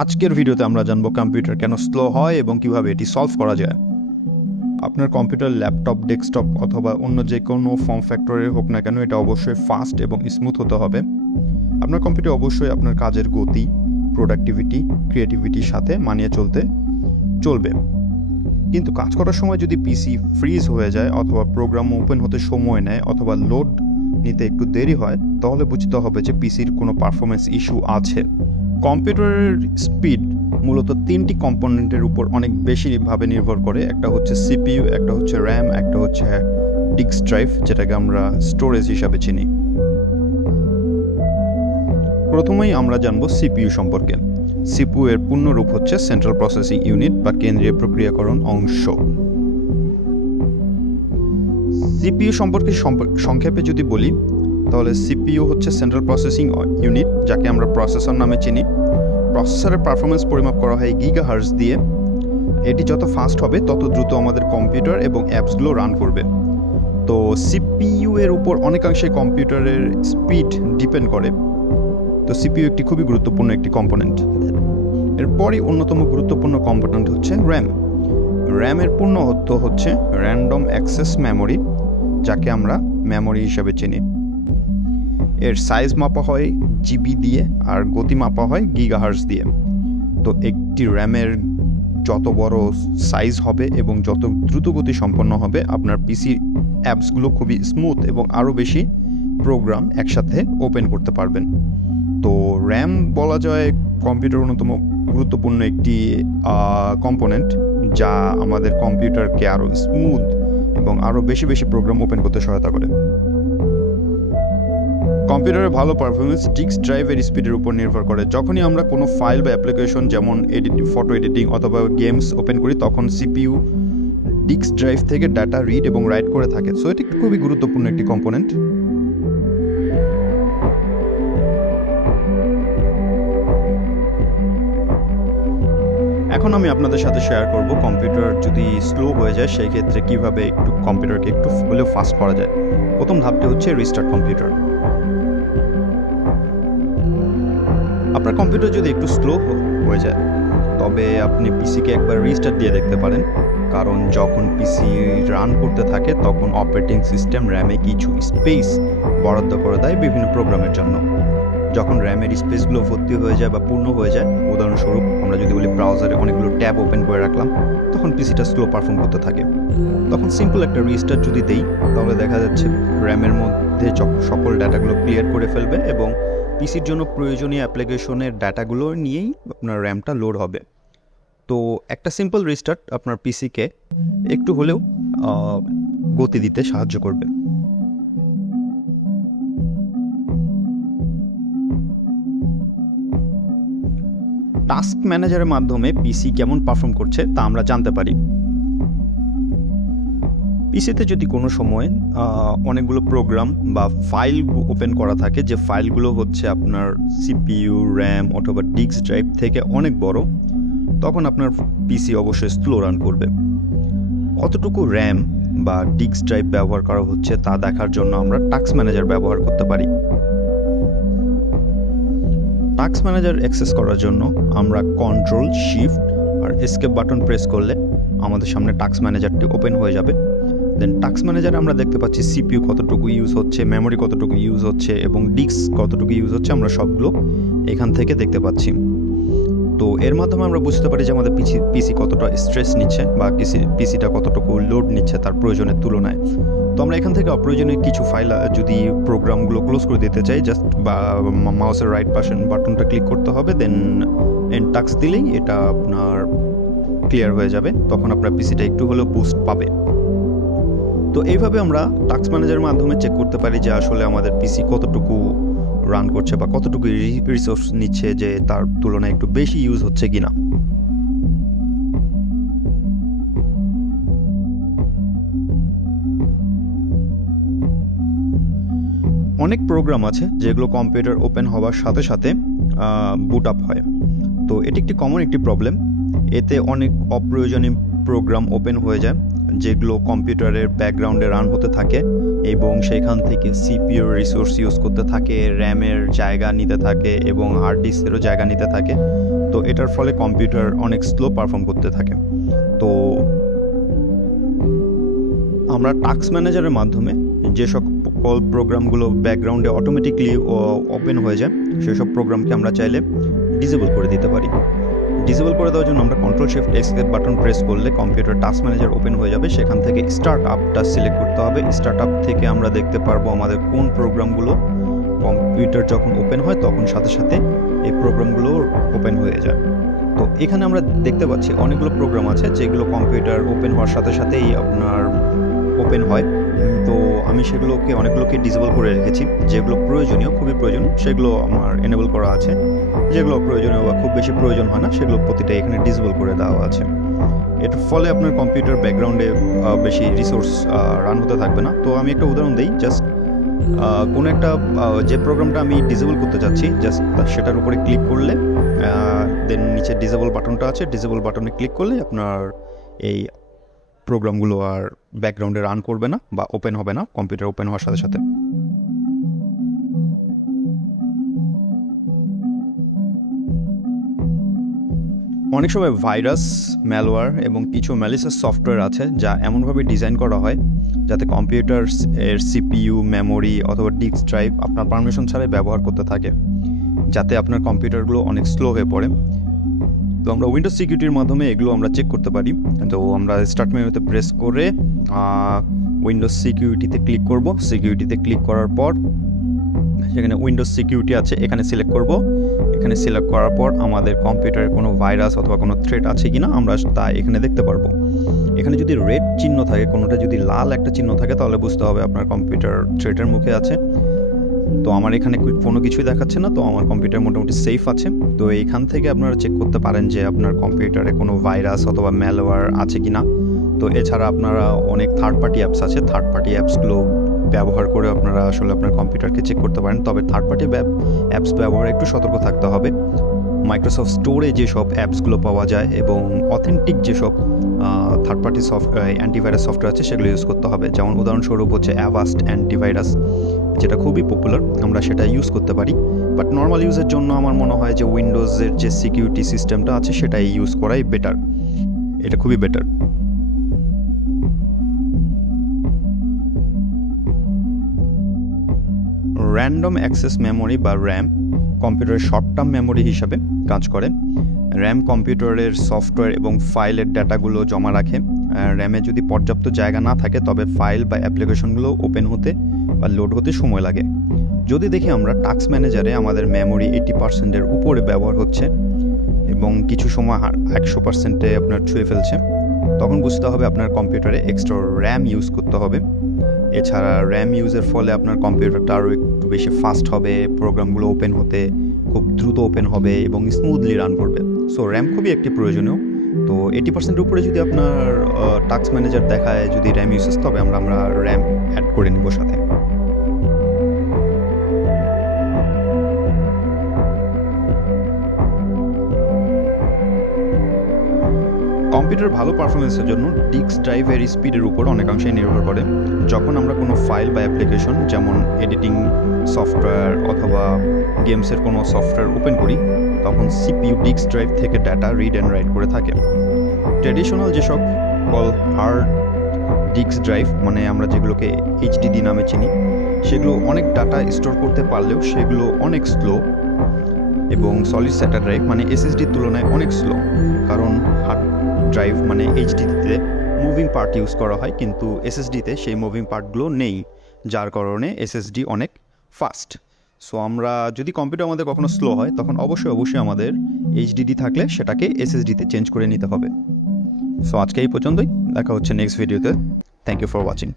আজকের ভিডিওতে আমরা জানবো কম্পিউটার কেন স্লো হয় এবং কিভাবে এটি সলভ করা যায়। আপনার কম্পিউটার, ল্যাপটপ, ডেস্কটপ অথবা অন্য যে কোনো ফর্ম ফ্যাক্টরের হোক না কেন, এটা অবশ্যই ফাস্ট এবং স্মুথ হতে হবে। আপনার কম্পিউটার অবশ্যই আপনার কাজের গতি, প্রোডাক্টিভিটি, ক্রিয়েটিভিটির সাথে মানিয়ে চলবে। কিন্তু কাজ করার সময় যদি পিসি ফ্রিজ হয়ে যায় অথবা প্রোগ্রাম ওপেন হতে সময় নেয় অথবা লোড নিতে একটু দেরি হয়, তাহলে বুঝতে হবে যে পিসির কোনো পারফরমেন্স ইস্যু আছে। কম্পিউটারের স্পিড মূলত তিনটি কম্পোনেন্টের উপর অনেক বেশিভাবে নির্ভর করে। একটা হচ্ছে সিপিইউ, একটা হচ্ছে র্যাম, একটা হচ্ছে ডিস্ক ড্রাইভ, যেটাকে আমরা স্টোরেজ হিসাবে চিনি। প্রথমেই আমরা জানবো সিপিইউ সম্পর্কে। সিপিইউ এর পূর্ণ রূপ হচ্ছে সেন্ট্রাল প্রসেসিং ইউনিট বা কেন্দ্রীয় প্রক্রিয়াকরণ অংশ। সিপিইউ সম্পর্কে সংক্ষেপে যদি বলি, তাহলে সিপিইউ হচ্ছে সেন্ট্রাল প্রসেসিং ইউনিট, যাকে আমরা প্রসেসর নামে চিনি। প্রসেসরের পারফরমেন্স পরিমাপ করা হয় গিগাহার্টজ দিয়ে। এটি যত ফাস্ট হবে তত দ্রুত আমাদের কম্পিউটার এবং অ্যাপসগুলো রান করবে। তো সিপিইউ এর উপর অনেকাংশে কম্পিউটারের স্পিড ডিপেন্ড করে। তো সিপিইউ একটি খুবই গুরুত্বপূর্ণ একটি কম্পোনেন্ট। এরপরই অন্যতম গুরুত্বপূর্ণ কম্পোনেন্ট হচ্ছে র্যাম। র্যামের পূর্ণ অর্থ হচ্ছে র্যান্ডম অ্যাক্সেস মেমোরি, যাকে আমরা মেমোরি হিসাবে চিনি। এর সাইজ মাপা হয় জিবি দিয়ে আর গতি মাপা হয় গিগাহার্টজ দিয়ে। তো একটি র্যামের যত বড় সাইজ হবে এবং যত দ্রুত গতি সম্পন্ন হবে, আপনার পিসি অ্যাপসগুলো খুবই স্মুথ এবং আরও বেশি প্রোগ্রাম একসাথে ওপেন করতে পারবেন। তো র্যাম বলা যায় কম্পিউটার অন্যতম গুরুত্বপূর্ণ একটি কম্পোনেন্ট, যা আমাদের কম্পিউটারকে আরও স্মুথ এবং আরও বেশি বেশি প্রোগ্রাম ওপেন করতে সহায়তা করে। কম্পিউটারের ভালো পারফরমেন্স ডিস্ক ড্রাইভের স্পিডের উপর নির্ভর করে। যখনই আমরা কোনো ফাইল বা অ্যাপ্লিকেশন যেমন ফটো এডিটিং অথবা গেমস ওপেন করি, তখন সিপিইউ ডিস্ক ড্রাইভ থেকে ডাটা রিড এবং রাইট করে থাকে। সো এটি খুবই গুরুত্বপূর্ণ একটি কম্পোনেন্ট। এখন আমি আপনাদের সাথে শেয়ার করব কম্পিউটার যদি স্লো হয়ে যায় সেই ক্ষেত্রে কীভাবে কম্পিউটারকে একটু হলেও ফাস্ট করা যায়। প্রথম ধাপটি হচ্ছে রিস্টার্ট কম্পিউটার। আপনার কম্পিউটার যদি একটু স্লো হয়ে যায়, তবে আপনি পিসিকে একবার রিস্টার্ট দিয়ে দেখতে পারেন। কারণ যখন পিসি রান করতে থাকে তখন অপারেটিং সিস্টেম র্যামে কিছু স্পেস বরাদ্দ করে দেয় বিভিন্ন প্রোগ্রামের জন্য। যখন র্যামের স্পেসগুলো ভর্তি হয়ে যায় বা পূর্ণ হয়ে যায়, উদাহরণস্বরূপ আমরা যদি বলি ব্রাউজারে অনেকগুলো ট্যাব ওপেন করে রাখলাম, তখন পিসিটা স্লো পারফর্ম করতে থাকে। তখন সিম্পল একটা রিস্টার্ট যদি দেই, তাহলে দেখা যাচ্ছে র্যামের মধ্যে সকল ডাটাগুলো ক্লিয়ার করে ফেলবে এবং পিসির জন্য প্রয়োজনীয় অ্যাপ্লিকেশনের ডাটাগুলো নিয়েই আপনার র্যামটা লোড হবে। তো একটা সিম্পল রিস্টার্ট আপনার পিসিকে একটু হলেও গতি দিতে সাহায্য করবে। টাস্ক ম্যানেজারের মাধ্যমে পিসি কেমন পারফর্ম করছে তা আমরা জানতে পারি। পিসিতে যদি কোনো সময় অনেকগুলো প্রোগ্রাম বা ফাইল ওপেন করা থাকে, যে ফাইলগুলো হচ্ছে আপনার সিপিইউ, র্যাম অথবা ডিস্ক ড্রাইভ থেকে অনেক বড়, তখন আপনার পিসি অবশ্যই স্লো রান করবে। কতটুকু র্যাম বা ডিস্ক ড্রাইভ ব্যবহার করা হচ্ছে তা দেখার জন্য আমরা টাস্ক ম্যানেজার ব্যবহার করতে পারি। টাস্ক ম্যানেজার অ্যাক্সেস করার জন্য আমরা কন্ট্রোল, শিফট আর এসকেপ বাটন প্রেস করলে আমাদের সামনে টাস্ক ম্যানেজারটি ওপেন হয়ে যাবে। দেন টাস্ক ম্যানেজারে আমরা দেখতে পাচ্ছি সিপিইউ কতটুকু ইউজ হচ্ছে, মেমোরি কতটুকু ইউজ হচ্ছে এবং ডিস্ক কতটুকু ইউজ হচ্ছে, আমরা সবগুলো এখান থেকে দেখতে পাচ্ছি। তো এর মাধ্যমে আমরা বুঝতে পারি যে আমাদের পিসি কতটা স্ট্রেস নিচ্ছে বা পিসিটা কতটুকু লোড নিচ্ছে তার প্রয়োজনের তুলনায়। তো আমরা এখান থেকে অপ্রয়োজনীয় কিছু ফাইল যদি প্রোগ্রামগুলো ক্লোজ করে দিতে চাই, জাস্ট বা মাউসের রাইট বাটনটা ক্লিক করতে হবে, দেন এন্ড টাস্ক দিলেই এটা আপনার ক্লিয়ার হয়ে যাবে। তখন আপনার পিসিটা একটু হলেও বুস্ট পাবে। তো এইভাবে আমরা টাস্ক ম্যানেজারের মাধ্যমে চেক করতে পারি যে আসলে আমাদের পিসি কতটুকু রান করছে বা কতটুকু রিসোর্স নিচ্ছে, যে তার তুলনায় একটু বেশি ইউজ হচ্ছে কিনা। অনেক প্রোগ্রাম আছে যেগুলো কম্পিউটার ওপেন হওয়ার সাথে সাথে বুট আপ হয়। তো এটি একটি কমন একটি প্রবলেম। এতে অনেক অপ্রয়োজনীয় প্রোগ্রাম ওপেন হয়ে যায়, যেগুলো কম্পিউটারের ব্যাকগ্রাউন্ডে রান হতে থাকে এবং সেখান থেকে সিপিইউর রিসোর্স ইউজ করতে থাকে, র্যামের জায়গা নিতে থাকে এবং হার্ড ডিস্কেরও জায়গা নিতে থাকে। তো এটার ফলে কম্পিউটার অনেক স্লো পারফর্ম করতে থাকে। তো আমরা টাস্ক ম্যানেজারের মাধ্যমে যে সকল প্রোগ্রামগুলো ব্যাকগ্রাউন্ডে অটোমেটিকলি ওপেন হয়ে যায় সেসব প্রোগ্রামকে আমরা চাইলে ডিসেবল করে দিতে পারি। ডিসেবল করে দেওয়ার জন্য আমরা Ctrl+Shift+Escape বাটন প্রেস করলে কম্পিউটার টাস্ক ম্যানেজার ওপেন হয়ে যাবে। সেখান থেকে স্টার্ট আপটা সিলেক্ট করতে হবে। স্টার্ট আপ থেকে আমরা দেখতে পারবো আমাদের কোন প্রোগ্রামগুলো কম্পিউটার যখন ওপেন হয় তখন সাথে সাথে এই প্রোগ্রামগুলো ওপেন হয়ে যায়। তো এখানে আমরা দেখতে পাচ্ছি অনেকগুলো প্রোগ্রাম আছে যেগুলো কম্পিউটার ওপেন হওয়ার সাথে সাথেই আপনার ওপেন হয়। তো আমি অনেকগুলোকে ডিসেবল করে রেখেছি। যেগুলো প্রয়োজনীয়, খুবই প্রয়োজন, সেগুলো আমার এনেবল করা আছে। যেগুলো প্রয়োজনীয় বা খুব বেশি প্রয়োজন হয় না সেগুলো প্রতিটা এখানে ডিসেবল করে দেওয়া আছে। এর ফলে আপনার কম্পিউটার ব্যাকগ্রাউন্ডে বেশি রিসোর্স রান হতে থাকবে না। তো আমি একটা উদাহরণ দিই। জাস্ট কোনো একটা যে প্রোগ্রামটা আমি ডিসেবল করতে চাচ্ছি, জাস্ট সেটার উপরে ক্লিক করলে দেন নিচে ডিসেবল বাটনটা আছে, ডিসেবল বাটনে ক্লিক করলে আপনার এই প্রোগ্রামগুলো আর ব্যাকগ্রাউন্ডে রান করবে না বা ওপেন হবে না কম্পিউটার ওপেন হওয়ার সাথে সাথে। অনেক সময় ভাইরাস, ম্যালওয়্যার এবং কিছু ম্যালিসিয়াস সফটওয়্যার আছে যা এমনভাবে ডিজাইন করা হয় যাতে কম্পিউটার এর সিপিইউ, মেমোরি অথবা ডিস্ক ড্রাইভ আপনার পারমিশন ছাড়াই ব্যবহার করতে থাকে, যাতে আপনার কম্পিউটারগুলো অনেক স্লো হয়ে পড়ে। তো আমরা উইন্ডোজ সিকিউরিটির মাধ্যমে এগুলো আমরা চেক করতে পারি। তো আমরা স্টার্ট মেনুতে প্রেস করে উইন্ডোজ সিকিউরিটিতে ক্লিক করব। সিকিউরিটিতে ক্লিক করার পর সেখানে উইন্ডোজ সিকিউরিটি আছে, এখানে সিলেক্ট করব। এখানে সিলেক্ট করার পর আমাদের কম্পিউটারে কোনো ভাইরাস অথবা কোনো থ্রেট আছে কিনা আমরা তা এখানে দেখতে পারবো। এখানে যদি রেড চিহ্ন থাকে, কোনোটা যদি লাল একটা চিহ্ন থাকে, তাহলে বুঝতে হবে আপনার কম্পিউটার থ্রেটের মুখে আছে। তো আমার এখানে কোনো কিছুই দেখাচ্ছে না, তো আমার কম্পিউটার মোটামুটি সেফ আছে। তো এইখান থেকে আপনারা চেক করতে পারেন যে আপনার কম্পিউটারে কোনো ভাইরাস অথবা ম্যালওয়্যার আছে কিনা। তো এছাড়া আপনারা অনেক থার্ড পার্টি অ্যাপস আছে, থার্ড পার্টি অ্যাপসগুলো ব্যবহার করে আপনারা আসলে আপনার কম্পিউটারকে চেক করতে পারেন। তবে থার্ড পার্টি অ্যাপস ব্যবহারে একটু সতর্ক থাকতে হবে। মাইক্রোসফট স্টোরে যেসব অ্যাপসগুলো পাওয়া যায় এবং অথেন্টিক যেসব থার্ড পার্টি অ্যান্টিভাইরাস সফটওয়্যার আছে সেগুলো ইউজ করতে হবে। যেমন উদাহরণস্বরূপ হচ্ছে অ্যাভাস্ট অ্যান্টিভাইরাস, যেটা খুবই পপুলার, আমরা সেটা ইউজ করতে পারি। বাট নর্মাল ইউজের জন্য আমার মনে হয় যে উইন্ডোজের যে সিকিউরিটি সিস্টেমটা আছে সেটাই ইউজ করাই বেটার, এটা খুবই বেটার। র্যান্ডম অ্যাক্সেস মেমোরি বা র্যাম কম্পিউটারের শর্ট টার্ম মেমোরি হিসাবে কাজ করে। র্যাম কম্পিউটারের সফটওয়্যার এবং ফাইলের ডাটাগুলো জমা রাখে। র্যামে যদি পর্যাপ্ত জায়গা না থাকে তবে ফাইল বা অ্যাপ্লিকেশনগুলো ওপেন হতে বা লোড হতে সময় লাগে। যদি দেখি আমরা টাস্ক ম্যানেজারে আমাদের মেমোরি 80%-এর উপরে ব্যবহার হচ্ছে এবং কিছু সময় 100%-এ আপনার ছুঁয়ে ফেলছে, তখন বুঝতে হবে আপনার কম্পিউটারে এক্সট্রা র্যাম ইউজ করতে হবে। এছাড়া র্যাম ইউজের ফলে আপনার কম্পিউটারটা আরও একটু বেশি ফাস্ট হবে, প্রোগ্রামগুলো ওপেন হতে খুব দ্রুত ওপেন হবে এবং স্মুথলি রান করবে। সো র্যাম খুবই একটি প্রয়োজনীয়। তো 80%-এর উপরে যদি আপনার টাস্ক ম্যানেজার দেখায় যদি র্যাম ইউজেস, তবে আমরা র্যাম অ্যাড করে নেব সাথে। কম্পিউটার ভালো পারফরমেন্সের জন্য ডিস্ক ড্রাইভের স্পিডের উপর অনেকাংশেই নির্ভর করে। যখন আমরা কোনো ফাইল বা অ্যাপ্লিকেশন যেমন এডিটিং সফটওয়্যার অথবা গেমসের কোনো সফটওয়্যার ওপেন করি, তখন সিপিইউ ডিস্ক ড্রাইভ থেকে ডাটা রিড অ্যান্ড রাইট করে থাকে। ট্র্যাডিশনাল যেসব হার্ড ডিস্ক ড্রাইভ, মানে আমরা যেগুলোকে এইচডিডি নামে চিনি, সেগুলো অনেক ডাটা স্টোর করতে পারলেও সেগুলো অনেক স্লো, এবং সলিড স্ট্যাটার ড্রাইভ মানে এসএসডির তুলনায় অনেক স্লো। কারণ হার্ড ড্রাইভ মানে এইচডিডিতে মুভিং পার্ট ইউজ করা হয়, কিন্তু এসএসডিতে সেই মুভিং পার্টগুলো নেই, যার কারণে এসএসডি অনেক ফাস্ট। সো আমরা যদি কম্পিউটার আমাদের কখনো স্লো হয়, তখন অবশ্যই আমাদের এইচডিডি থাকলে সেটাকে এসএসডিতে চেঞ্জ করে নিতে হবে। সো আজকে এই পর্যন্তই, দেখা হচ্ছে নেক্সট ভিডিওতে। Thank you for watching.